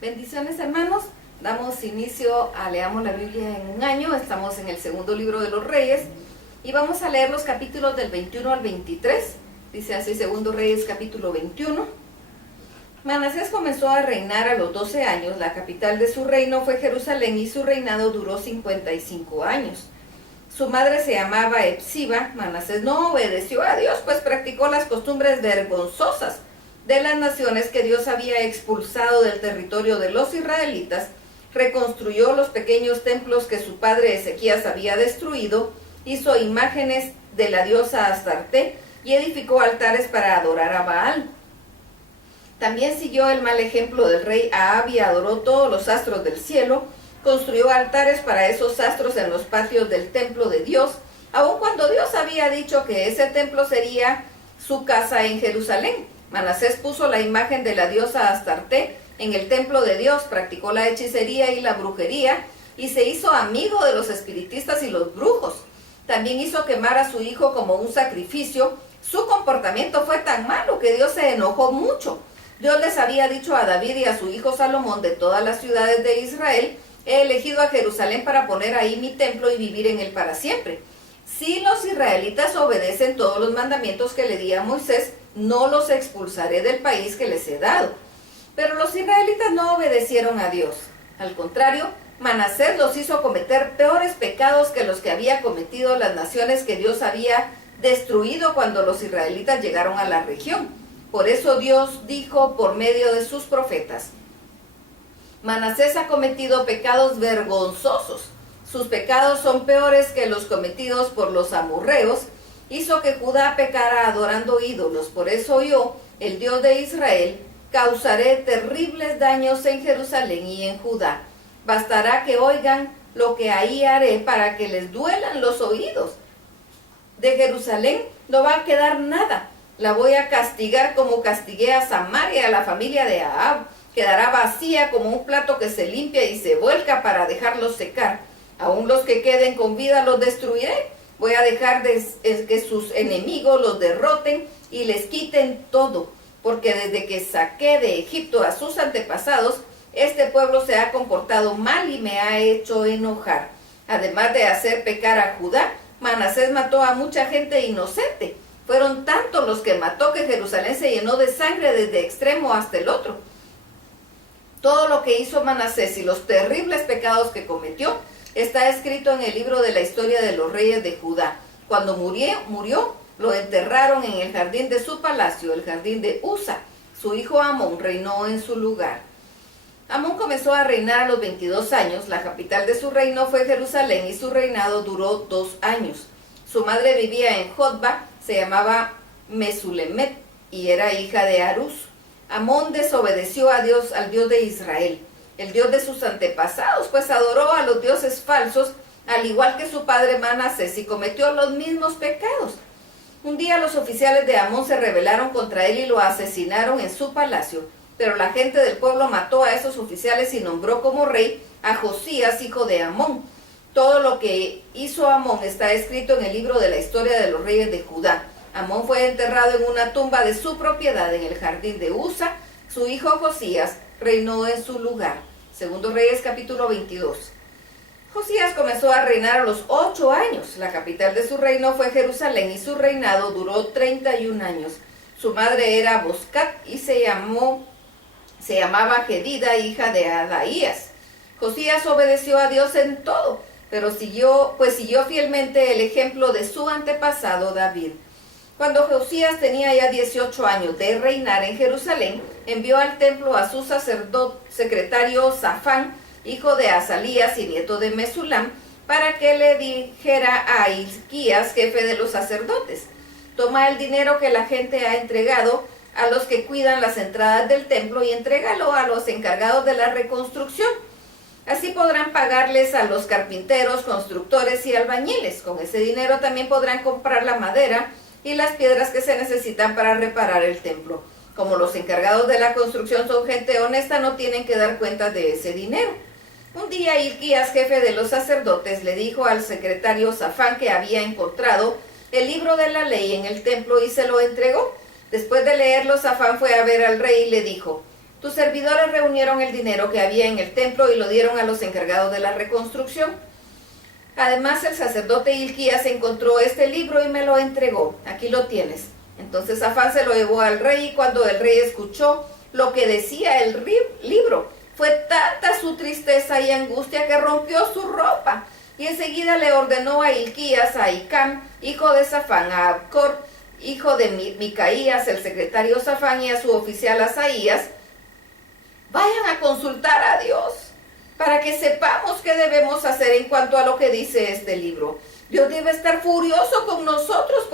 Bendiciones, hermanos. Damos inicio a Leamos la Biblia en un año. Estamos en el segundo libro de los Reyes y vamos a leer los capítulos del 21 al 23. Dice así, segundo Reyes capítulo 21. Manasés comenzó a reinar a los 12 años. La capital de su reino fue Jerusalén y su reinado duró 55 años. Su madre se llamaba Epsiba. Manasés no obedeció a Dios, pues practicó las costumbres vergonzosas de las naciones que Dios había expulsado del territorio de los israelitas. Reconstruyó los pequeños templos que su padre Ezequías había destruido, hizo imágenes de la diosa Astarte y edificó altares para adorar a Baal. También siguió el mal ejemplo del rey Ahab y adoró todos los astros del cielo. Construyó altares para esos astros en los patios del templo de Dios, aun cuando Dios había dicho que ese templo sería su casa en Jerusalén. Manasés puso la imagen de la diosa Astarte en el templo de Dios, practicó la hechicería y la brujería y se hizo amigo de los espiritistas y los brujos. También hizo quemar a su hijo como un sacrificio. Su comportamiento fue tan malo que Dios se enojó mucho. Dios les había dicho a David y a su hijo Salomón: de todas las ciudades de Israel, he elegido a Jerusalén para poner ahí mi templo y vivir en él para siempre. Si los israelitas obedecen todos los mandamientos que le di a Moisés, no los expulsaré del país que les he dado. Pero los israelitas no obedecieron a Dios. Al contrario, Manasés los hizo cometer peores pecados que los que había cometido las naciones que Dios había destruido cuando los israelitas llegaron a la región. Por eso Dios dijo por medio de sus profetas: Manasés ha cometido pecados vergonzosos. Sus pecados son peores que los cometidos por los amorreos. Hizo que Judá pecara adorando ídolos. Por eso yo, el Dios de Israel, causaré terribles daños en Jerusalén y en Judá. Bastará que oigan lo que ahí haré para que les duelan los oídos. De Jerusalén no va a quedar nada. La voy a castigar como castigué a Samaria, a la familia de Ahab. Quedará vacía como un plato que se limpia y se vuelca para dejarlos secar. Aún los que queden con vida los destruiré. Voy a dejar que sus enemigos los derroten y les quiten todo, porque desde que saqué de Egipto a sus antepasados, este pueblo se ha comportado mal y me ha hecho enojar. Además de hacer pecar a Judá, Manasés mató a mucha gente inocente. Fueron tantos los que mató que Jerusalén se llenó de sangre desde extremo hasta el otro. Todo lo que hizo Manasés y los terribles pecados que cometió está escrito en el libro de la historia de los reyes de Judá. Cuando murió, lo enterraron en el jardín de su palacio, el jardín de Usa. Su hijo Amón reinó en su lugar. Amón comenzó a reinar a los 22 años. La capital de su reino fue Jerusalén y su reinado duró 2 años. Su madre vivía en Jotba, se llamaba Mesulemet y era hija de Haruz. Amón desobedeció a Dios, al Dios de Israel, el Dios de sus antepasados, pues adoró a los dioses falsos, al igual que su padre Manasés, y cometió los mismos pecados. Un día los oficiales de Amón se rebelaron contra él y lo asesinaron en su palacio, pero la gente del pueblo mató a esos oficiales y nombró como rey a Josías, hijo de Amón. Todo lo que hizo Amón está escrito en el libro de la historia de los reyes de Judá. Amón fue enterrado en una tumba de su propiedad en el jardín de Usa. Su hijo Josías reinó en su lugar. Segundo Reyes capítulo 22. Josías comenzó a reinar a los 8 años. La capital de su reino fue Jerusalén y su reinado duró 31 años. Su madre era Boscat y se llamaba Gedida, hija de Adaías. Josías obedeció a Dios en todo, pero siguió fielmente el ejemplo de su antepasado David. Cuando Josías tenía ya 18 años de reinar en Jerusalén, envió al templo a su secretario Safán, hijo de Asalías y nieto de Mesulam, para que le dijera a Hilquías, jefe de los sacerdotes: toma el dinero que la gente ha entregado a los que cuidan las entradas del templo y entrégalo a los encargados de la reconstrucción. Así podrán pagarles a los carpinteros, constructores y albañiles. Con ese dinero también podrán comprar la madera y las piedras que se necesitan para reparar el templo. Como los encargados de la construcción son gente honesta, no tienen que dar cuenta de ese dinero. Un día Hilquías, jefe de los sacerdotes, le dijo al secretario Safán que había encontrado el libro de la ley en el templo y se lo entregó. Después de leerlo, Safán fue a ver al rey y le dijo: Tus servidores reunieron el dinero que había en el templo y lo dieron a los encargados de la reconstrucción. Además, el sacerdote Hilquías encontró este libro y me lo entregó. Aquí lo tienes. Entonces Safán se lo llevó al rey, y cuando el rey escuchó lo que decía el libro, fue tanta su tristeza y angustia que rompió su ropa. Y enseguida le ordenó a Hilquías, a Hicam, hijo de Safán, a Abcor, hijo de Micaías, el secretario Safán, y a su oficial Asaías: vayan a consultar a Dios para que sepamos qué debemos hacer en cuanto a lo que dice este libro. Dios debe estar furioso con nosotros,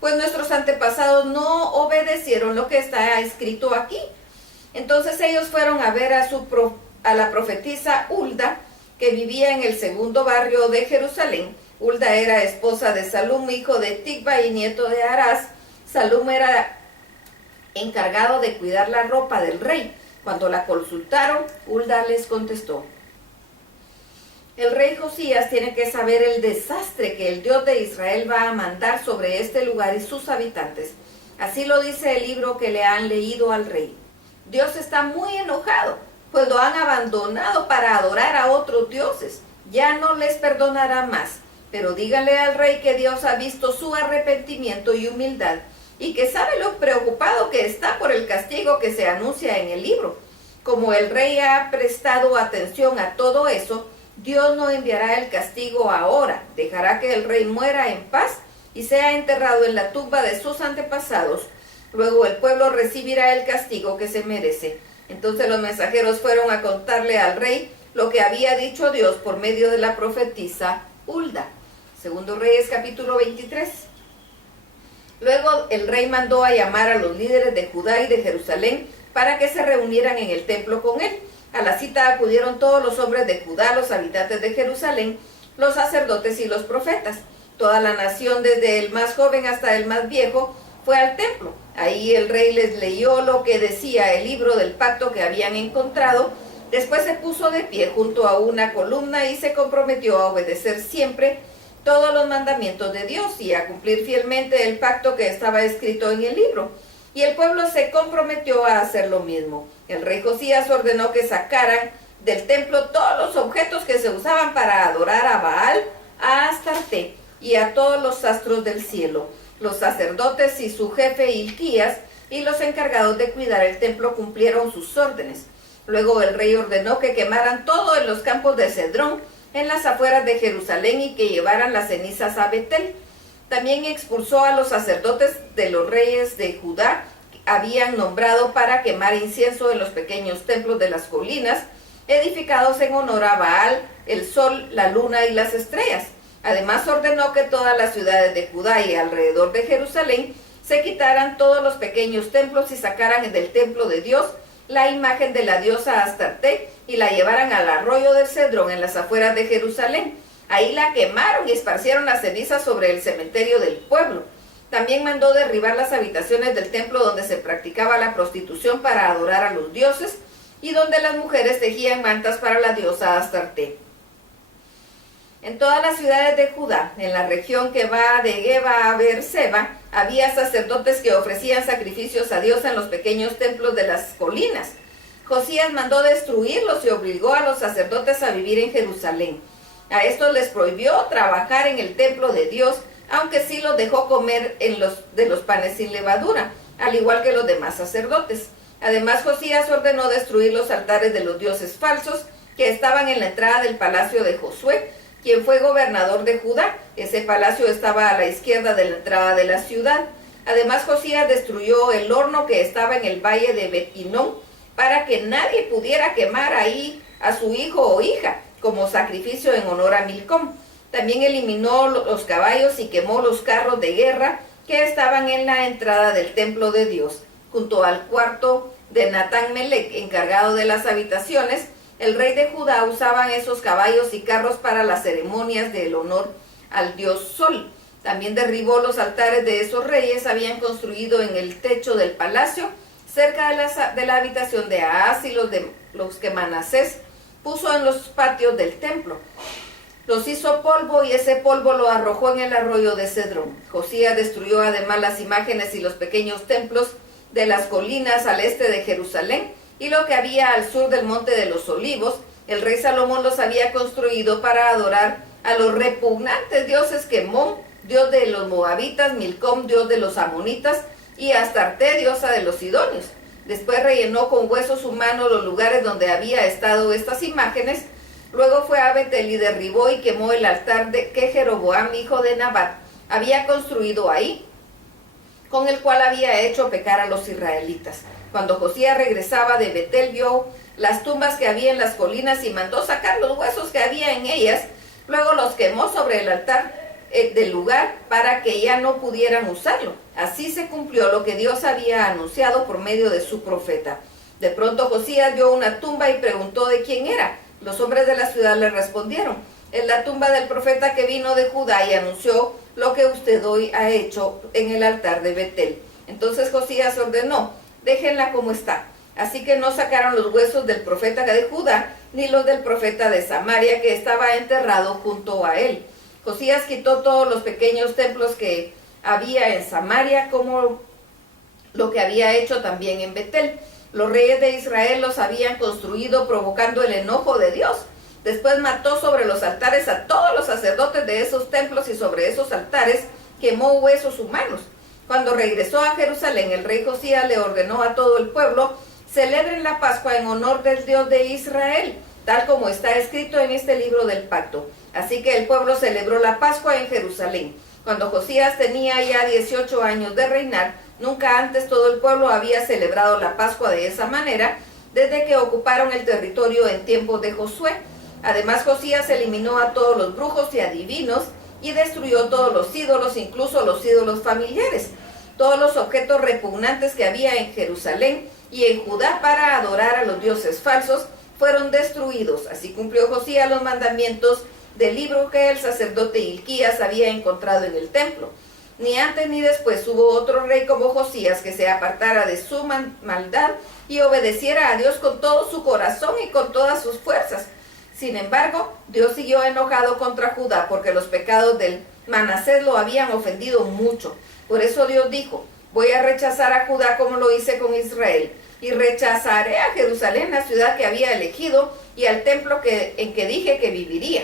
pues nuestros antepasados no obedecieron lo que está escrito aquí. Entonces ellos fueron a ver a la profetisa Hulda, que vivía en el segundo barrio de Jerusalén. Hulda era esposa de Salum, hijo de Ticba y nieto de Arás. Salum era encargado de cuidar la ropa del rey. Cuando la consultaron, Hulda les contestó: el rey Josías tiene que saber el desastre que el Dios de Israel va a mandar sobre este lugar y sus habitantes. Así lo dice el libro que le han leído al rey. Dios está muy enojado, pues lo han abandonado para adorar a otros dioses. Ya no les perdonará más. Pero díganle al rey que Dios ha visto su arrepentimiento y humildad, y que sabe lo preocupado que está por el castigo que se anuncia en el libro. Como el rey ha prestado atención a todo eso, Dios no enviará el castigo ahora. Dejará que el rey muera en paz y sea enterrado en la tumba de sus antepasados. Luego el pueblo recibirá el castigo que se merece. Entonces los mensajeros fueron a contarle al rey lo que había dicho Dios por medio de la profetisa Hulda. Segundo Reyes capítulo 23. Luego el rey mandó a llamar a los líderes de Judá y de Jerusalén para que se reunieran en el templo con él. A la cita acudieron todos los hombres de Judá, los habitantes de Jerusalén, los sacerdotes y los profetas. Toda la nación, desde el más joven hasta el más viejo, fue al templo. Ahí el rey les leyó lo que decía el libro del pacto que habían encontrado. Después se puso de pie junto a una columna y se comprometió a obedecer siempre todos los mandamientos de Dios y a cumplir fielmente el pacto que estaba escrito en el libro. Y el pueblo se comprometió a hacer lo mismo. El rey Josías ordenó que sacaran del templo todos los objetos que se usaban para adorar a Baal, a Astarte y a todos los astros del cielo. Los sacerdotes y su jefe Hilquías y los encargados de cuidar el templo cumplieron sus órdenes. Luego el rey ordenó que quemaran todo en los campos de Cedrón, en las afueras de Jerusalén, y que llevaran las cenizas a Betel. También expulsó a los sacerdotes de los reyes de Judá que habían nombrado para quemar incienso en los pequeños templos de las colinas, edificados en honor a Baal, el sol, la luna y las estrellas. Además ordenó que todas las ciudades de Judá y alrededor de Jerusalén se quitaran todos los pequeños templos y sacaran del templo de Dios la imagen de la diosa Astarte y la llevaran al arroyo del Cedrón en las afueras de Jerusalén. Ahí la quemaron y esparcieron las cenizas sobre el cementerio del pueblo. También mandó derribar las habitaciones del templo donde se practicaba la prostitución para adorar a los dioses y donde las mujeres tejían mantas para la diosa Astarte. En todas las ciudades de Judá, en la región que va de Geba a Beerseba, había sacerdotes que ofrecían sacrificios a Dios en los pequeños templos de las colinas. Josías mandó destruirlos y obligó a los sacerdotes a vivir en Jerusalén. A estos les prohibió trabajar en el templo de Dios, aunque sí los dejó comer de los panes sin levadura, al igual que los demás sacerdotes. Además, Josías ordenó destruir los altares de los dioses falsos que estaban en la entrada del palacio de Josué, quien fue gobernador de Judá. Ese palacio estaba a la izquierda de la entrada de la ciudad. Además, Josías destruyó el horno que estaba en el valle de Bet-Hinnom, para que nadie pudiera quemar ahí a su hijo o hija, como sacrificio en honor a Milcom. También eliminó los caballos y quemó los carros de guerra que estaban en la entrada del templo de Dios. Junto al cuarto de Natán Melech, encargado de las habitaciones, el rey de Judá usaban esos caballos y carros para las ceremonias del honor al dios Sol. También derribó los altares de esos reyes habían construido en el techo del palacio, cerca de la habitación de Ahaz, y los que Manasés puso en los patios del templo. Los hizo polvo y ese polvo lo arrojó en el arroyo de Cedrón. Josías destruyó además las imágenes y los pequeños templos de las colinas al este de Jerusalén, y lo que había al sur del monte de los Olivos. El rey Salomón los había construido para adorar a los repugnantes dioses Quemón, dios de los moabitas, Milcom, dios de los amonitas, y Astarte, diosa de los sidonios. Después rellenó con huesos humanos los lugares donde había estado estas imágenes. Luego fue a Betel y derribó y quemó el altar que Jeroboam, hijo de Nabat, había construido ahí, con el cual había hecho pecar a los israelitas. Cuando Josías regresaba de Betel, vio las tumbas que había en las colinas y mandó sacar los huesos que había en ellas. Luego los quemó sobre el altar del lugar para que ya no pudieran usarlo. Así se cumplió lo que Dios había anunciado por medio de su profeta. De pronto Josías vio una tumba y preguntó de quién era. Los hombres de la ciudad le respondieron: es la tumba del profeta que vino de Judá y anunció lo que usted hoy ha hecho en el altar de Betel. Entonces Josías ordenó: déjenla como está. Así que no sacaron los huesos del profeta de Judá ni los del profeta de Samaria, que estaba enterrado junto a él. Josías quitó todos los pequeños templos que había en Samaria, como lo que había hecho también en Betel. Los reyes de Israel los habían construido provocando el enojo de Dios. Después mató sobre los altares a todos los sacerdotes de esos templos y sobre esos altares quemó huesos humanos. Cuando regresó a Jerusalén, el rey Josías le ordenó a todo el pueblo: celebren la Pascua en honor del Dios de Israel, tal como está escrito en este libro del pacto. Así que el pueblo celebró la Pascua en Jerusalén. Cuando Josías tenía ya 18 años de reinar, nunca antes todo el pueblo había celebrado la Pascua de esa manera, desde que ocuparon el territorio en tiempos de Josué. Además, Josías eliminó a todos los brujos y adivinos y destruyó todos los ídolos, incluso los ídolos familiares. Todos los objetos repugnantes que había en Jerusalén y en Judá para adorar a los dioses falsos fueron destruidos. Así cumplió Josías los mandamientos del libro que el sacerdote Hilquías había encontrado en el templo. Ni antes ni después hubo otro rey como Josías que se apartara de su maldad y obedeciera a Dios con todo su corazón y con todas sus fuerzas. Sin embargo, Dios siguió enojado contra Judá porque los pecados del Manasés lo habían ofendido mucho. Por eso Dios dijo: voy a rechazar a Judá como lo hice con Israel, y rechazaré a Jerusalén, la ciudad que había elegido, y al templo en que dije que viviría.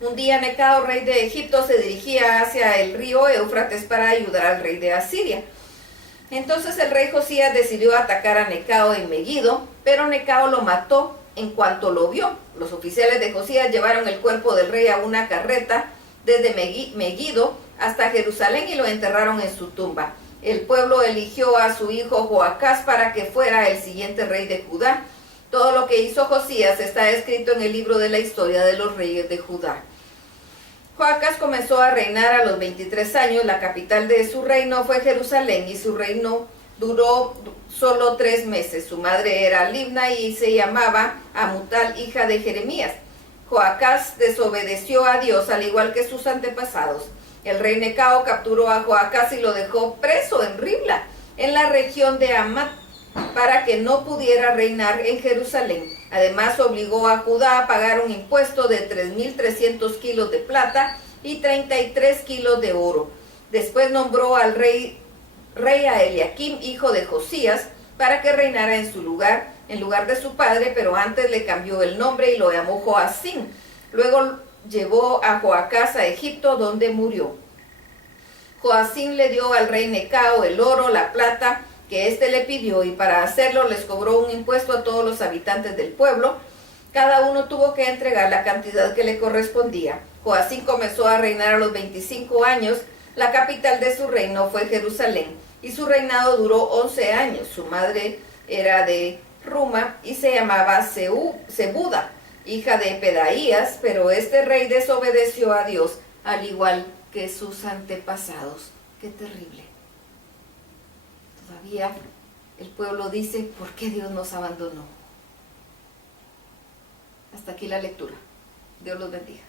Un día Necao, rey de Egipto, se dirigía hacia el río Éufrates para ayudar al rey de Asiria. Entonces el rey Josías decidió atacar a Necao en Megiddo, pero Necao lo mató en cuanto lo vio. Los oficiales de Josías llevaron el cuerpo del rey a una carreta desde Megiddo hasta Jerusalén y lo enterraron en su tumba. El pueblo eligió a su hijo Joacás para que fuera el siguiente rey de Judá. Todo lo que hizo Josías está escrito en el libro de la historia de los reyes de Judá. Joacás comenzó a reinar a los 23 años. La capital de su reino fue Jerusalén y su reino duró solo 3 meses. Su madre era Libna y se llamaba Amutal, hija de Jeremías. Joacás desobedeció a Dios al igual que sus antepasados. El rey Necao capturó a Joacás y lo dejó preso en Ribla, en la región de Hamat, para que no pudiera reinar en Jerusalén. Además obligó a Judá a pagar un impuesto de 3.300 kilos de plata y 33 kilos de oro. Después nombró al rey a Eliakim, hijo de Josías, para que reinara en su lugar, en lugar de su padre, pero antes le cambió el nombre y lo llamó Joacín. Luego llevó a Joacás a Egipto, donde murió. Joacín le dio al rey Necao el oro, la plata que éste le pidió, y para hacerlo les cobró un impuesto a todos los habitantes del pueblo. Cada uno tuvo que entregar la cantidad que le correspondía. Joacín comenzó a reinar a los 25 años. La capital de su reino fue Jerusalén, y su reinado duró 11 años. Su madre era de Ruma y se llamaba Zebuda, hija de Pedaías, pero este rey desobedeció a Dios, al igual que sus antepasados. ¡Qué terrible! Todavía el pueblo dice: ¿por qué Dios nos abandonó? Hasta aquí la lectura. Dios los bendiga.